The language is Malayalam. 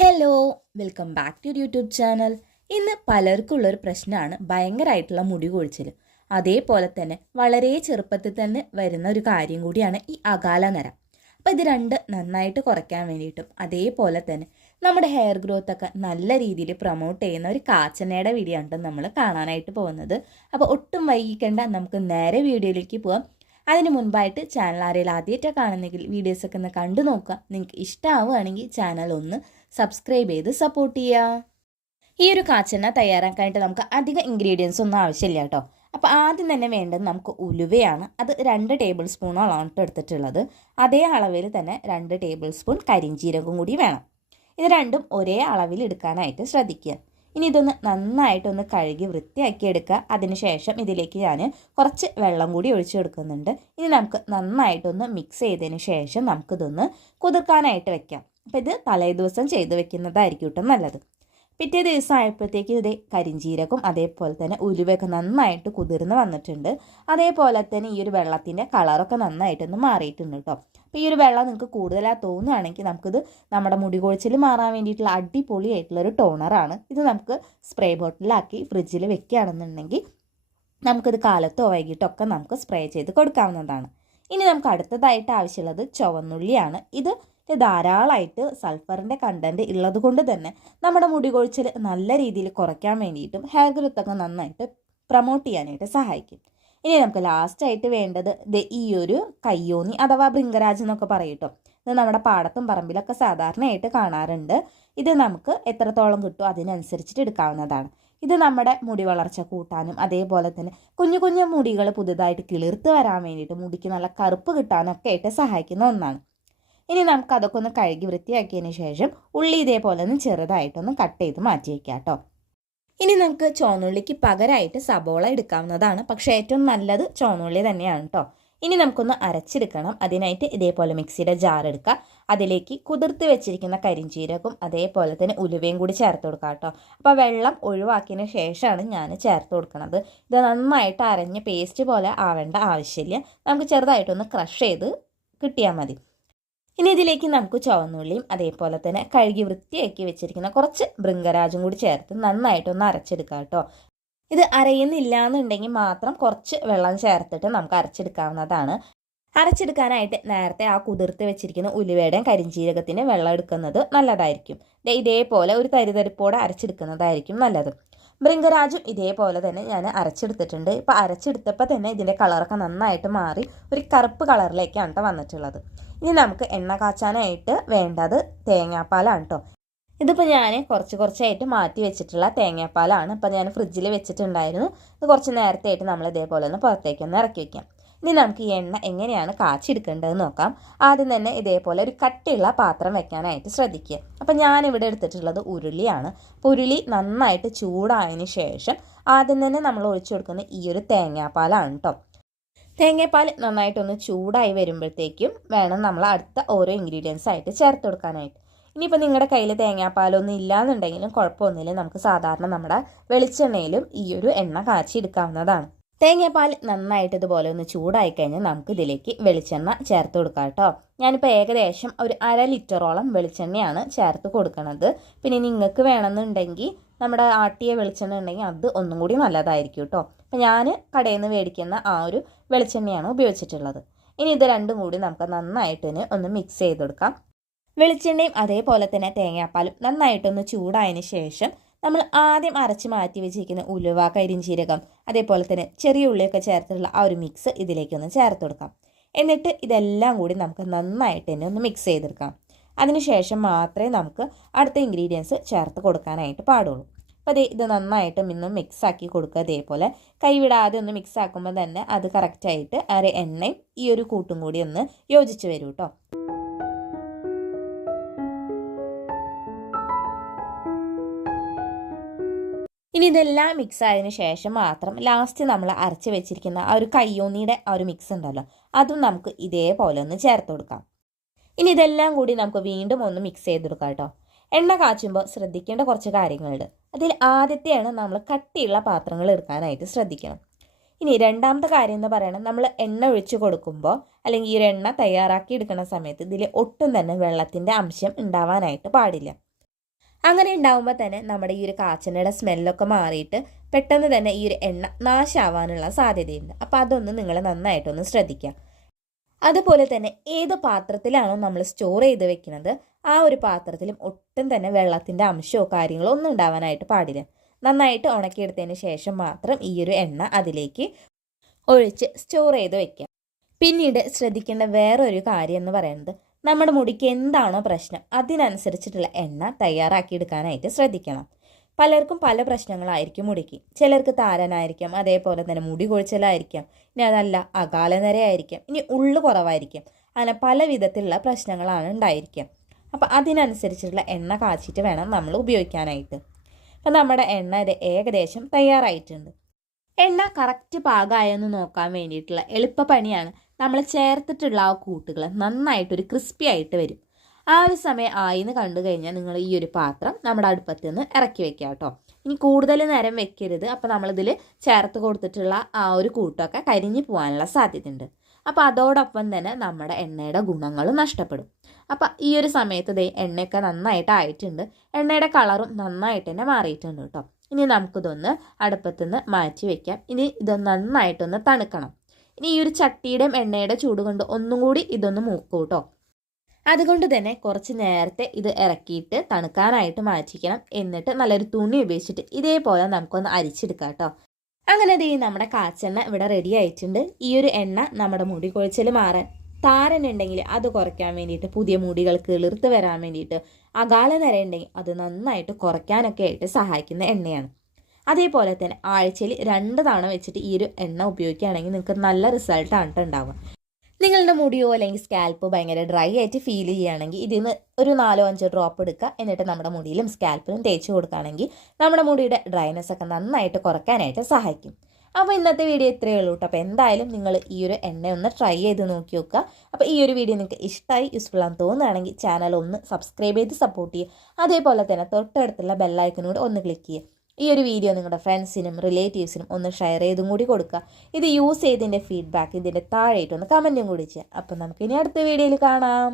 Hello, welcome back to YouTube channel. ഇന്ന് പലർക്കുള്ളൊരു പ്രശ്നമാണ് ഭയങ്കരമായിട്ടുള്ള മുടി കൊഴിച്ചിൽ. അതേപോലെ തന്നെ വളരെ ചെറുപ്പത്തിൽ തന്നെ വരുന്ന ഒരു കാര്യം കൂടിയാണ് ഈ അകാല നര. അപ്പോൾ ഇത് രണ്ട് നന്നായിട്ട് കുറയ്ക്കാൻ വേണ്ടിയിട്ടും അതേപോലെ തന്നെ നമ്മുടെ ഹെയർ ഗ്രോത്ത് ഒക്കെ നല്ല രീതിയിൽ പ്രൊമോട്ട് ചെയ്യുന്ന ഒരു കാച്ചനയുടെ വീഡിയോ ആണ് നമ്മൾ കാണാനായിട്ട് പോകുന്നത്. അപ്പോൾ ഒട്ടും വൈകിക്കേണ്ട, നമുക്ക് നേരെ വീഡിയോയിലേക്ക് പോകാം. അതിന് മുൻപായിട്ട് ചാനൽ ആരെങ്കിലും ആദ്യമായിട്ടാണ് കാണുന്നെങ്കിൽ വീഡിയോസൊക്കെ ഒന്ന് കണ്ടു നോക്കുക. നിങ്ങൾക്ക് ഇഷ്ടമാവുകയാണെങ്കിൽ ചാനൽ ഒന്ന് സബ്സ്ക്രൈബ് ചെയ്ത് സപ്പോർട്ട് ചെയ്യുക. ഈ ഒരു കാച്ചെണ്ണ തയ്യാറാക്കാനായിട്ട് നമുക്ക് അധികം ഇൻഗ്രീഡിയൻസ് ഒന്നും ആവശ്യമില്ല കേട്ടോ. അപ്പോൾ ആദ്യം തന്നെ വേണ്ടത് നമുക്ക് ഉലുവയാണ്. അത് 2 ടേബിൾ സ്പൂണോളാണ് എടുത്തിട്ടുള്ളത്. അതേ അളവിൽ തന്നെ 2 ടേബിൾ സ്പൂൺ കരിഞ്ജീരകം കൂടി വേണം. ഇത് രണ്ടും ഒരേ അളവിൽ എടുക്കാനായിട്ട് ശ്രദ്ധിക്കുക. ഇനി ഇതൊന്ന് നന്നായിട്ടൊന്ന് കഴുകി വൃത്തിയാക്കി എടുക്കുക. അതിനുശേഷം ഇതിലേക്ക് ഞാൻ കുറച്ച് വെള്ളം കൂടി ഒഴിച്ചു കൊടുക്കുന്നുണ്ട്. ഇനി നമുക്ക് നന്നായിട്ടൊന്ന് മിക്സ് ചെയ്തതിന് ശേഷം നമുക്കിതൊന്ന് കുതിർക്കാനായിട്ട് വെക്കാം. അപ്പോൾ ഇത് തലേദിവസം ചെയ്ത് വെക്കുന്നതായിരിക്കും കേട്ടോ നല്ലത്. പിറ്റേ ദിവസം ആയപ്പോഴത്തേക്ക് ഇത് കരിഞ്ജീരകം അതേപോലെ തന്നെ ഉലുവയൊക്കെ നന്നായിട്ട് കുതിർന്ന് വന്നിട്ടുണ്ട്. അതേപോലെ തന്നെ ഈ ഒരു വെള്ളത്തിൻ്റെ കളറൊക്കെ നന്നായിട്ടൊന്ന് മാറിയിട്ടുണ്ട് കേട്ടോ. അപ്പോൾ ഈ ഒരു വെള്ളം നിങ്ങൾക്ക് കൂടുതലായി തോന്നുകയാണെങ്കിൽ നമുക്കിത് നമ്മുടെ മുടി കൊഴിച്ചിൽ മാറാൻ വേണ്ടിയിട്ടുള്ള അടിപൊളിയായിട്ടുള്ളൊരു ടോണറാണ്. ഇത് നമുക്ക് സ്പ്രേ ബോട്ടിലാക്കി ഫ്രിഡ്ജിൽ വെക്കുകയാണെന്നുണ്ടെങ്കിൽ നമുക്കിത് കാലത്തോ വൈകിട്ടോ ഒക്കെ നമുക്ക് സ്പ്രേ ചെയ്ത് കൊടുക്കാവുന്നതാണ്. ഇനി നമുക്ക് അടുത്തതായിട്ട് ആവശ്യമുള്ളത് ചുവന്നുള്ളിയാണ്. ഇത് ധാരാളമായിട്ട് സൾഫറിൻ്റെ കണ്ടൻറ്റ് ഉള്ളത് കൊണ്ട് തന്നെ നമ്മുടെ മുടി കൊഴിച്ചിൽ നല്ല രീതിയിൽ കുറയ്ക്കാൻ വേണ്ടിയിട്ടും ഹെയർ ഗ്രോത്തൊക്കെ നന്നായിട്ട് പ്രൊമോട്ട് ചെയ്യാനായിട്ട് സഹായിക്കും. ഇനി നമുക്ക് ലാസ്റ്റായിട്ട് വേണ്ടത് ഈ ഒരു കയ്യോന്നി അഥവാ ഭൃംഗരാജ് എന്നൊക്കെ പറയട്ടോ. ഇത് നമ്മുടെ പാടത്തും പറമ്പിലൊക്കെ സാധാരണയായിട്ട് കാണാറുണ്ട്. ഇത് നമുക്ക് എത്രത്തോളം കിട്ടുമോ അതിനനുസരിച്ചിട്ട് എടുക്കാവുന്നതാണ്. ഇത് നമ്മുടെ മുടി വളർച്ച കൂട്ടാനും അതേപോലെ തന്നെ കുഞ്ഞു കുഞ്ഞു മുടികൾ പുതുതായിട്ട് കിളിർത്ത് വരാൻ വേണ്ടിയിട്ട് മുടിക്ക് നല്ല കറുപ്പ് കിട്ടാനൊക്കെ ആയിട്ട് സഹായിക്കുന്ന ഒന്നാണ്. ഇനി നമുക്ക് അതൊക്കെ ഒന്ന് കഴുകി വൃത്തിയാക്കിയതിന് ശേഷം ഉള്ളി ഇതേപോലെ ഒന്ന് ചെറുതായിട്ടൊന്ന് കട്ട് ചെയ്ത് മാറ്റി വയ്ക്കാം കേട്ടോ. ഇനി നമുക്ക് ചുവന്നുള്ളിക്ക് പകരമായിട്ട് സബോള എടുക്കാവുന്നതാണ്. പക്ഷേ ഏറ്റവും നല്ലത് ചുവന്നുള്ളി തന്നെയാണ് കേട്ടോ. ഇനി നമുക്കൊന്ന് അരച്ചെടുക്കണം. അതിനായിട്ട് ഇതേപോലെ മിക്സിയുടെ ജാർ എടുക്കുക. അതിലേക്ക് കുതിർത്ത് വെച്ചിരിക്കുന്ന കരിഞ്ജീരകം അതേപോലെ തന്നെ ഉലുവയും കൂടി ചേർത്ത് കൊടുക്കുക കേട്ടോ. അപ്പോൾ വെള്ളം ഒഴിവാക്കിയതിന് ശേഷമാണ് ഞാൻ ചേർത്ത് കൊടുക്കുന്നത്. ഇത് നന്നായിട്ട് അരഞ്ഞ് പേസ്റ്റ് പോലെ ആവേണ്ട ആവശ്യമില്ല. നമുക്ക് ചെറുതായിട്ടൊന്ന് ക്രഷ് ചെയ്ത് കിട്ടിയാൽ മതി. ഇനി ഇതിലേക്ക് നമുക്ക് ചുവന്നുള്ളിയും അതേപോലെ തന്നെ കഴുകി വൃത്തിയാക്കി വെച്ചിരിക്കുന്ന കുറച്ച് ഭൃംഗരാജും കൂടി ചേർത്ത് നന്നായിട്ടൊന്ന് അരച്ചെടുക്കാം കേട്ടോ. ഇത് അരയുന്നില്ല എന്നുണ്ടെങ്കിൽ മാത്രം കുറച്ച് വെള്ളം ചേർത്തിട്ട് നമുക്ക് അരച്ചെടുക്കാവുന്നതാണ്. അരച്ചെടുക്കാനായിട്ട് നേരത്തെ ആ കുതിർത്ത് വെച്ചിരിക്കുന്ന ഉലുവയുടെയും കരിഞ്ജീരകത്തിൻ്റെ വെള്ളം എടുക്കുന്നത് നല്ലതായിരിക്കും. ഇതേപോലെ ഒരു തരിതരിപ്പോടെ അരച്ചെടുക്കുന്നതായിരിക്കും നല്ലത്. ഭൃംഗരാജും ഇതേപോലെ തന്നെ ഞാൻ അരച്ചെടുത്തിട്ടുണ്ട്. ഇപ്പോൾ അരച്ചെടുത്തപ്പോൾ തന്നെ ഇതിൻ്റെ കളറൊക്കെ നന്നായിട്ട് മാറി ഒരു കറുപ്പ് കളറിലേക്കാണ് കേട്ടോ വന്നിട്ടുള്ളത്. ഇനി നമുക്ക് എണ്ണ കാച്ചാനായിട്ട് വേണ്ടത് തേങ്ങാപ്പാലാണ് കേട്ടോ. ഇതിപ്പോൾ ഞാൻ കുറച്ചായിട്ട് മാറ്റി വെച്ചിട്ടുള്ള തേങ്ങാപ്പാലാണ്. ഇപ്പോൾ ഞാൻ ഫ്രിഡ്ജിൽ വെച്ചിട്ടുണ്ടായിരുന്നു. ഇത് കുറച്ച് നേരത്തെ ആയിട്ട് നമ്മൾ ഇതേപോലെ ഒന്ന് പുറത്തേക്കൊന്ന് ഇറക്കി വയ്ക്കാം. ഇനി നമുക്ക് ഈ എണ്ണ എങ്ങനെയാണ് കാച്ചെടുക്കേണ്ടതെന്ന് നോക്കാം. ആദ്യം തന്നെ ഇതേപോലെ ഒരു കട്ടിയുള്ള പാത്രം വെക്കാനായിട്ട് ശ്രദ്ധിക്കുക. അപ്പോൾ ഞാനിവിടെ എടുത്തിട്ടുള്ളത് ഉരുളിയാണ്. അപ്പോൾ ഉരുളി നന്നായിട്ട് ചൂടായതിന് ശേഷം ആദ്യം തന്നെ നമ്മൾ ഒഴിച്ചു കൊടുക്കുന്ന ഈ ഒരു തേങ്ങാപ്പാലാണ് കേട്ടോ. തേങ്ങാപ്പാൽ നന്നായിട്ടൊന്ന് ചൂടായി വരുമ്പോഴത്തേക്കും വേണം നമ്മൾ അടുത്ത ഓരോ ഇൻഗ്രീഡിയൻസ് ആയിട്ട് ചേർത്ത് കൊടുക്കാനായിട്ട്. ഇനിയിപ്പോൾ നിങ്ങളുടെ കയ്യിൽ തേങ്ങാപ്പാലൊന്നും ഇല്ലയെന്നുണ്ടെങ്കിലും കുഴപ്പമൊന്നുമില്ല. നമുക്ക് സാധാരണ നമ്മുടെ വെളിച്ചെണ്ണയിലും ഈ ഒരു എണ്ണ കാച്ചി എടുക്കാവുന്നതാണ്. തേങ്ങാപ്പാൽ നന്നായിട്ട് ഇതുപോലെ ഒന്ന് ചൂടായി കഴിഞ്ഞാൽ നമുക്ക് ഇതിലേക്ക് വെളിച്ചെണ്ണ ചേർത്ത് കൊടുക്കാം കേട്ടോ. ഞാനിപ്പോൾ ഏകദേശം ഒരു 1/2 ലിറ്ററോളം വെളിച്ചെണ്ണയാണ് ചേർത്ത് കൊടുക്കുന്നത്. പിന്നെ നിങ്ങൾക്ക് വേണമെന്നുണ്ടെങ്കിൽ നമ്മുടെ ആട്ടിയ വെളിച്ചെണ്ണ ഉണ്ടെങ്കിൽ അത് ഒന്നും കൂടി നല്ലതായിരിക്കും കേട്ടോ. അപ്പോൾ ഞാൻ കടയിൽ നിന്ന് മേടിക്കുന്ന ആ ഒരു വെളിച്ചെണ്ണയാണ് ഉപയോഗിച്ചിട്ടുള്ളത്. ഇനി ഇത് രണ്ടും കൂടി നമുക്ക് നന്നായിട്ട് ഒന്ന് മിക്സ് ചെയ്ത് കൊടുക്കാം. വെളിച്ചെണ്ണയും അതേപോലെ തന്നെ തേങ്ങാപ്പാലും നന്നായിട്ടൊന്ന് ചൂടായതിന് ശേഷം നമ്മൾ ആദ്യം അരച്ച് മാറ്റി വെച്ചിരിക്കുന്ന ഉലുവ കരിഞ്ജീരകം അതേപോലെ തന്നെ ചെറിയ ഉള്ളിയൊക്കെ ചേർത്തിട്ടുള്ള ആ ഒരു മിക്സ് ഇതിലേക്കൊന്ന് ചേർത്ത് കൊടുക്കാം. എന്നിട്ട് ഇതെല്ലാം കൂടി നമുക്ക് നന്നായിട്ട് തന്നെ ഒന്ന് മിക്സ് ചെയ്തെടുക്കാം. അതിനുശേഷം മാത്രമേ നമുക്ക് അടുത്ത ഇൻഗ്രീഡിയൻസ് ചേർത്ത് കൊടുക്കാനായിട്ട് പാടുള്ളൂ. അപ്പോൾ ഇത് നന്നായിട്ട് ഇന്നും മിക്സാക്കി കൊടുക്കുക. അതേപോലെ കൈവിടാതെ ഒന്ന് മിക്സ് ആക്കുമ്പോൾ തന്നെ അത് കറക്റ്റായിട്ട് എണ്ണയും ഈ ഒരു കൂട്ടും കൂടി ഒന്ന് യോജിച്ച് വരും കേട്ടോ. ഇനി ഇതെല്ലാം മിക്സ് ആയതിനു ശേഷം മാത്രം ലാസ്റ്റ് നമ്മൾ അരച്ച് വെച്ചിരിക്കുന്ന ആ ഒരു കയ്യോന്നിയുടെ ആ ഒരു മിക്സ് ഉണ്ടല്ലോ, അതും നമുക്ക് ഇതേപോലെ ഒന്ന് ചേർത്ത് കൊടുക്കാം. ഇനി ഇതെല്ലാം കൂടി നമുക്ക് വീണ്ടും ഒന്ന് മിക്സ് ചെയ്തെടുക്കാം കേട്ടോ. എണ്ണ കാച്ചുമ്പോൾ ശ്രദ്ധിക്കേണ്ട കുറച്ച് കാര്യങ്ങളുണ്ട്. അതിൽ ആദ്യത്തെയാണ് നമ്മൾ കട്ടിയുള്ള പാത്രങ്ങൾ എടുക്കാനായിട്ട് ശ്രദ്ധിക്കണം. ഇനി രണ്ടാമത്തെ കാര്യം എന്ന് പറയുന്നത്, നമ്മൾ എണ്ണ ഒഴിച്ച് കൊടുക്കുമ്പോൾ അല്ലെങ്കിൽ ഈ ഒരു എണ്ണ തയ്യാറാക്കി എടുക്കുന്ന സമയത്ത് ഇതിൽ ഒട്ടും തന്നെ വെള്ളത്തിൻ്റെ അംശം ഉണ്ടാവാനായിട്ട് പാടില്ല. അങ്ങനെ ഉണ്ടാകുമ്പോൾ തന്നെ നമ്മുടെ ഈ ഒരു കാച്ചെണ്ണയുടെ സ്മെല്ലൊക്കെ മാറിയിട്ട് പെട്ടെന്ന് തന്നെ ഈ ഒരു എണ്ണ നാശാവാനുള്ള സാധ്യതയുണ്ട്. അപ്പോൾ അതൊന്ന് നിങ്ങൾ നന്നായിട്ടൊന്ന് ശ്രദ്ധിക്കുക. അതുപോലെ തന്നെ ഏത് പാത്രത്തിലാണോ നമ്മൾ സ്റ്റോർ ചെയ്ത് വെക്കുന്നത് ആ ഒരു പാത്രത്തിലും ഒട്ടും തന്നെ വെള്ളത്തിൻ്റെ അംശമോ കാര്യങ്ങളോ ഒന്നും ഉണ്ടാവാനായിട്ട് പാടില്ല. നന്നായിട്ട് ഉണക്കിയെടുത്തതിന് ശേഷം മാത്രം ഈ ഒരു എണ്ണ അതിലേക്ക് ഒഴിച്ച് സ്റ്റോർ ചെയ്ത് വെക്കാം. പിന്നീട് ശ്രദ്ധിക്കേണ്ട വേറൊരു കാര്യം എന്ന് പറയുന്നത് നമ്മുടെ മുടിക്ക് എന്താണോ പ്രശ്നം അതിനനുസരിച്ചിട്ടുള്ള എണ്ണ തയ്യാറാക്കിയെടുക്കാനായിട്ട് ശ്രദ്ധിക്കണം. പലർക്കും പല പ്രശ്നങ്ങളായിരിക്കും മുടിക്ക്. ചിലർക്ക് താരനായിരിക്കാം, അതേപോലെ തന്നെ മുടി കൊഴിച്ചിലായിരിക്കാം, ഇനി അതല്ല അകാലനരയായിരിക്കാം, ഇനി ഉള്ളു കുറവായിരിക്കും. അങ്ങനെ പല വിധത്തിലുള്ള പ്രശ്നങ്ങളാണ് ഉണ്ടായിരിക്കുക. അപ്പം അതിനനുസരിച്ചിട്ടുള്ള എണ്ണ കാച്ചിട്ട് വേണം നമ്മൾ ഉപയോഗിക്കാനായിട്ട്. അപ്പം നമ്മുടെ എണ്ണ ഇത് ഏകദേശം തയ്യാറായിട്ടുണ്ട്. എണ്ണ കറക്റ്റ് പാകമായെന്ന് നോക്കാൻ വേണ്ടിയിട്ടുള്ള എളുപ്പപ്പണിയാണ് നമ്മൾ ചേർത്തിട്ടുള്ള ആ കൂട്ടുകൾ നന്നായിട്ടൊരു ക്രിസ്പി ആയിട്ട് വരും. ആ ഒരു സമയം ആയിന്ന് കണ്ടു കഴിഞ്ഞാൽ നിങ്ങൾ ഈ ഒരു പാത്രം നമ്മുടെ അടുപ്പത്ത് നിന്ന് ഇറക്കി വെക്കുക കേട്ടോ. ഇനി കൂടുതൽ നേരം വെക്കരുത്. അപ്പോൾ നമ്മളിതിൽ ചേർത്ത് കൊടുത്തിട്ടുള്ള ആ ഒരു കൂട്ടമൊക്കെ കരിഞ്ഞു പോകാനുള്ള സാധ്യതയുണ്ട്. അപ്പോൾ അതോടൊപ്പം തന്നെ നമ്മുടെ എണ്ണയുടെ ഗുണങ്ങളും നഷ്ടപ്പെടും. അപ്പോൾ ഈ ഒരു സമയത്ത് എണ്ണയൊക്കെ നന്നായിട്ട് ആയിട്ടുണ്ട്. എണ്ണയുടെ കളറും നന്നായിട്ട് തന്നെ മാറിയിട്ടുണ്ട് കേട്ടോ. ഇനി നമുക്കിതൊന്ന് അടുപ്പത്തുനിന്ന് മാറ്റി വെക്കാം. ഇനി ഇതൊന്ന് നന്നായിട്ടൊന്ന് തണുക്കണം. ഇനി ഈ ഒരു ചട്ടിയുടെയും എണ്ണയുടെ ചൂട് കൊണ്ട് ഒന്നും കൂടി ഇതൊന്ന് മൂക്കും കേട്ടോ. അതുകൊണ്ട് തന്നെ കുറച്ച് നേരത്തെ ഇത് ഇറക്കിയിട്ട് തണുക്കാനായിട്ട് മാറ്റിക്കണം. എന്നിട്ട് നല്ലൊരു തുണി ഉപയോഗിച്ചിട്ട് ഇതേപോലെ നമുക്കൊന്ന് അരിച്ചെടുക്കാം കേട്ടോ. അങ്ങനെ നമ്മുടെ കാച്ചെണ്ണ ഇവിടെ റെഡി ആയിട്ടുണ്ട്. ഈ ഒരു എണ്ണ നമ്മുടെ മുടി കൊഴിച്ചിൽ മാറാൻ, താരനുണ്ടെങ്കിൽ അത് കുറയ്ക്കാൻ വേണ്ടിയിട്ട്, പുതിയ മുടികൾ കിളിർത്ത് വരാൻ വേണ്ടിയിട്ട്, അകാലനര ഉണ്ടെങ്കിൽ അത് നന്നായിട്ട് കുറയ്ക്കാനൊക്കെ ആയിട്ട് സഹായിക്കുന്ന എണ്ണയാണ്. അതേപോലെ തന്നെ ആഴ്ചയിൽ 2 തവണ വെച്ചിട്ട് ഈ ഒരു എണ്ണ ഉപയോഗിക്കുകയാണെങ്കിൽ നിങ്ങൾക്ക് നല്ല റിസൾട്ടാണ് ഉണ്ടാവുക. നിങ്ങളുടെ മുടിയോ അല്ലെങ്കിൽ സ്കാൽപ്പോ ഭയങ്കര ഡ്രൈ ആയിട്ട് ഫീൽ ചെയ്യുകയാണെങ്കിൽ ഇതിൽ നിന്ന് ഒരു 4-5 ഡ്രോപ്പ് എടുക്കുക. എന്നിട്ട് നമ്മുടെ മുടിയിലും സ്കാൽപ്പിലും തേച്ച് കൊടുക്കുകയാണെങ്കിൽ നമ്മുടെ മുടിയുടെ ഡ്രൈനെസ് ഒക്കെ നന്നായിട്ട് കുറയ്ക്കാനായിട്ട് സഹായിക്കും. അപ്പോൾ ഇന്നത്തെ വീഡിയോ ഇത്രയേ ഉള്ളൂ കേട്ടോ. അപ്പോൾ എന്തായാലും നിങ്ങൾ ഈ ഒരു എണ്ണ ഒന്ന് ട്രൈ ചെയ്ത് നോക്കി നോക്കുക. അപ്പോൾ ഈ ഒരു വീഡിയോ നിങ്ങൾക്ക് ഇഷ്ടമായി, യൂസ്ഫുൾ ആണെന്ന് തോന്നുകയാണെങ്കിൽ ചാനൽ ഒന്ന് സബ്സ്ക്രൈബ് ചെയ്ത് സപ്പോർട്ട് ചെയ്യുക. അതേപോലെ തന്നെ തൊട്ടടുത്തുള്ള ബെല്ലൈക്കനോട് ഒന്ന് ക്ലിക്ക് ചെയ്യുക. ഈ ഒരു വീഡിയോ നിങ്ങളുടെ ഫ്രണ്ട്സിനും റിലേറ്റീവ്സിനും ഒന്ന് ഷെയർ ചെയ്തും കൂടി കൊടുക്കുക. ഇത് യൂസ് ചെയ്തതിൻ്റെ ഫീഡ്ബാക്ക് ഇതിൻ്റെ താഴെയിട്ടൊന്ന് കമൻറ്റും കൂടി ചെയ്യുക. അപ്പം നമുക്കിനി അടുത്ത വീഡിയോയിൽ കാണാം.